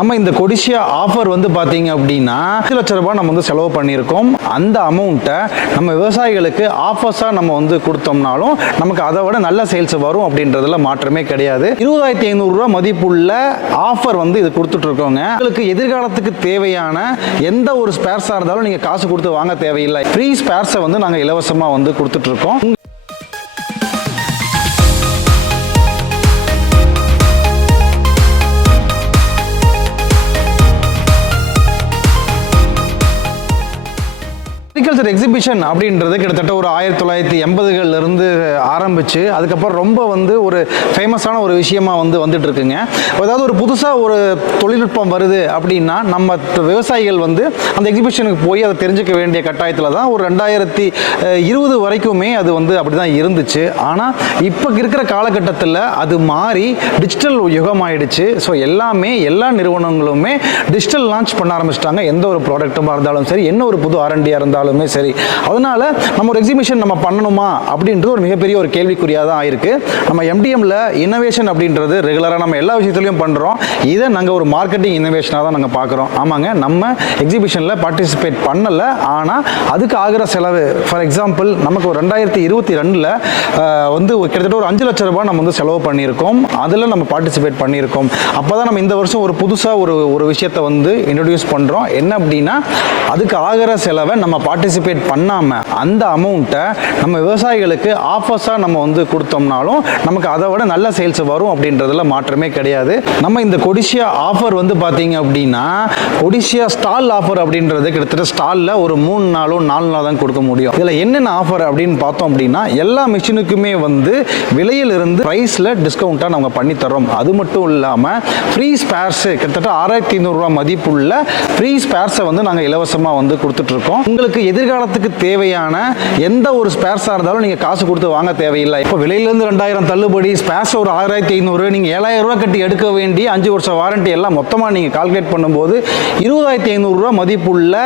நம்ம இந்த கொடிஷியா ஆஃபர் வந்து பார்த்தீங்க அப்படின்னா 5 லட்சம் ரூபாய் நம்ம வந்து செலவு பண்ணியிருக்கோம். அந்த அமௌண்ட்டை நம்ம விவசாயிகளுக்கு ஆஃபர்ஸாக நம்ம வந்து கொடுத்தோம்னாலும் நமக்கு அதை விட நல்ல சேல்ஸ் வரும் அப்படின்றதுல மாற்றமே கிடையாது. 20,500 ரூபா மதிப்புள்ள ஆஃபர் வந்து இது கொடுத்துட்டு இருக்கோங்க. உங்களுக்கு எதிர்காலத்துக்கு தேவையான எந்த ஒரு ஸ்பேர்ஸாக இருந்தாலும் நீங்கள் காசு கொடுத்து வாங்க தேவையில்லை. ஃப்ரீ ஸ்பேர்ஸை வந்து நாங்கள் இலவசமாக வந்து கொடுத்துட்டு இருக்கோம். அக்ரிகல்ச்சர் எக்ஸிபிஷன் அப்படின்றது கிட்டத்தட்ட ஒரு 1980களில் இருந்து ஆரம்பிச்சு அதுக்கப்புறம் ரொம்ப வந்து ஒரு ஃபேமஸான ஒரு விஷயமா வந்துட்டு இருக்குங்க. அதாவது ஒரு புதுசாக ஒரு தொழில்நுட்பம் வருது அப்படின்னா நம்ம விவசாயிகள் வந்து அந்த எக்ஸிபிஷனுக்கு போய் அதை தெரிஞ்சுக்க வேண்டிய கட்டாயத்தில் தான் ஒரு 2020 வரைக்குமே அது வந்து அப்படி தான் இருந்துச்சு. ஆனால் இப்போ இருக்கிற காலகட்டத்தில் அது மாறி டிஜிட்டல் யுகமாயிடுச்சு. ஸோ எல்லா நிறுவனங்களுமே டிஜிட்டல் லான்ச் பண்ண ஆரம்பிச்சிட்டாங்க. எந்த ஒரு ப்ராடக்ட்டுமாக இருந்தாலும் சரி, என்ன ஒரு புது ஆர்என்டியாக இருந்தாலும் சரி. அதனால நம்ம ஒரு எக்ஸிபிஷன் நம்ம பண்ணணுமா அப்படின்றது ஒரு மிகப்பெரிய ஒரு கேள்விக்குறியாக தான் ஆயிருக்கு. நம்ம எம்டிஎம்ல இன்னோவேஷன் அப்படின்றது ரெகுலராக நம்ம எல்லா விஷயத்துலையும் பண்ணுறோம். இதை நாங்கள் ஒரு மார்க்கெட்டிங் இன்னோவேஷனாக தான் நாங்கள் பார்க்குறோம். ஆமாங்க, நம்ம எக்ஸிபிஷனில் பார்ட்டிசிபேட் பண்ணலை, ஆனால் அதுக்கு ஆகிற செலவு ஃபார் எக்ஸாம்பிள் நமக்கு ஒரு 2022 வந்து கிட்டத்தட்ட ஒரு 5 லட்சம் ரூபாய் நம்ம வந்து செலவு பண்ணியிருக்கோம். அதில் நம்ம பார்ட்டிசிபேட் பண்ணியிருக்கோம். அப்போ தான் நம்ம இந்த வருஷம் ஒரு புதுசாக ஒரு விஷயத்தை வந்து இன்ட்ரடியூஸ் பண்ணுறோம். என்ன அப்படின்னா அதுக்கு ஆகிற செலவை நம்ம பார்ட்டிசிபேட் பண்ணாமல் அந்த அமௌண்ட்டை நம்ம விவசாயிகளுக்கு ஆஃபர்ஸாக நம்ம வந்து கொடுத்தோம்னாலும் நமக்கு அதை விட நல்ல சேல்ஸ் வரும் அப்படின்றதுல மாற்றமே கிடையாது. நம்ம இந்த கொடிஷியா ஆஃபர் வந்து பார்த்தீங்க அப்படின்னா கொடிஷியா ஸ்டால் ஆஃபர் அப்படின்றது கிட்டத்தட்ட ஸ்டாலில் ஒரு 3 நாளோ 4 நாள் தான் கொடுக்க முடியும். இதில் என்னென்ன ஆஃபர் அப்படின்னு பார்த்தோம் அப்படின்னா எல்லா மிஷினுக்குமே வந்து விலையிலிருந்து ப்ரைஸில் டிஸ்கவுண்ட்டாக நம்ம பண்ணி தரோம். அது மட்டும் இல்லாமல் ஃப்ரீ ஸ்பேர்ஸு கிட்டத்தட்ட 6,500 ரூபா மதிப்புள்ள ஃப்ரீ ஸ்பேர்ஸை வந்து நாங்கள் இலவசமாக வந்து கொடுத்துட்ருக்கோம். உங்களுக்கு எதிர்காலத்துக்கு தேவையான எந்த ஒரு ஸ்பேர்ஸாக இருந்தாலும் நீங்கள் காசு கொடுத்து வாங்க தேவையில்லை. இப்போ விலையிலேருந்து 2000 தள்ளுபடி, ஸ்பேர்ஸ் ஒரு 6,500, நீங்கள் 7,000 ரூபா கட்டி எடுக்க வேண்டிய 5 வருஷம் வாரண்டி எல்லாம் மொத்தமாக நீங்கள் கால்குலேட் பண்ணும்போது 20,500 ரூபா மதிப்புள்ள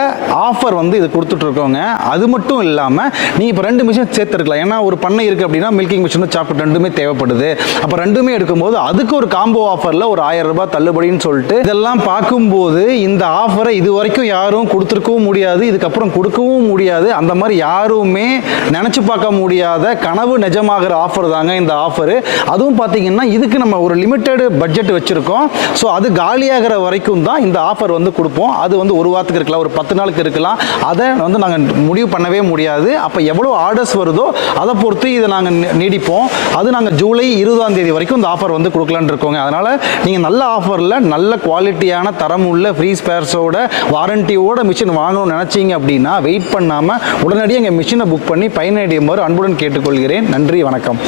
ஆஃபர் வந்து இது கொடுத்துட்ருக்கோங்க. அது மட்டும் இல்லாமல் நீங்கள் இப்போ 2 மிஷின் சேர்த்துருக்கலாம். ஏன்னா ஒரு பண்ணை இருக்குது அப்படின்னா மில்கிங் மிஷினும் சாப்பிட்டு ரெண்டுமே தேவைப்படுது. அப்போ ரெண்டுமே எடுக்கும்போது அதுக்கு ஒரு காம்போ ஆஃபரில் ஒரு 1000 ரூபாய் தள்ளுபடின்னு சொல்லிட்டு இதெல்லாம் பார்க்கும்போது இந்த ஆஃபரை இது வரைக்கும் யாரும் கொடுத்துருக்கவும் முடியாது, இதுக்கப்புறம் கொடுக்கவும் முடியாது. அந்த மாதிரி யாருமே நினைச்சு பார்க்க முடியாத கனவு நிஜமாகிற ஆஃபர் தாங்க இந்த ஆஃபர். அதுவும் பார்த்தீங்கன்னா இதுக்கு நம்ம ஒரு லிமிட்டெட் பட்ஜெட் வச்சிருக்கோம். ஸோ அது காலியாகிற வரைக்கும் தான் இந்த ஆஃபர் வந்து கொடுப்போம். அது வந்து ஒரு வாரத்துக்கு இருக்கலாம், ஒரு 10 நாளுக்கு இருக்கலாம். அதை வந்து நாங்கள் முடிவு பண்ணவே முடியாது. அப்போ எவ்வளோ ஆர்டர்ஸ் வருதோ அதை பொறுத்து இதை நாங்கள் நீடிப்போம். அது நாங்கள் ஜூலை 20ஆம் தேதி வரைக்கும் இந்த ஆஃபர் வந்து கொடுக்கலான்னு இருக்கோங்க. அதனால் நீங்கள் நல்ல ஆஃபரில் நல்ல குவாலிட்டியான தரம் உள்ள ஃப்ரீ ஸ்பேர்ஸோட வாரண்டியோட மிஷின் வாங்கணும்னு நினச்சிங்க அப்படின்னா வெயிட் பண்ணாமல் உடனடியாக எங்கள் மிஷினை புக் பண்ணி பயனடையுமாறு அன்புடன் கேட்டுக்கொள்கிறேன். நன்றி, வணக்கம்.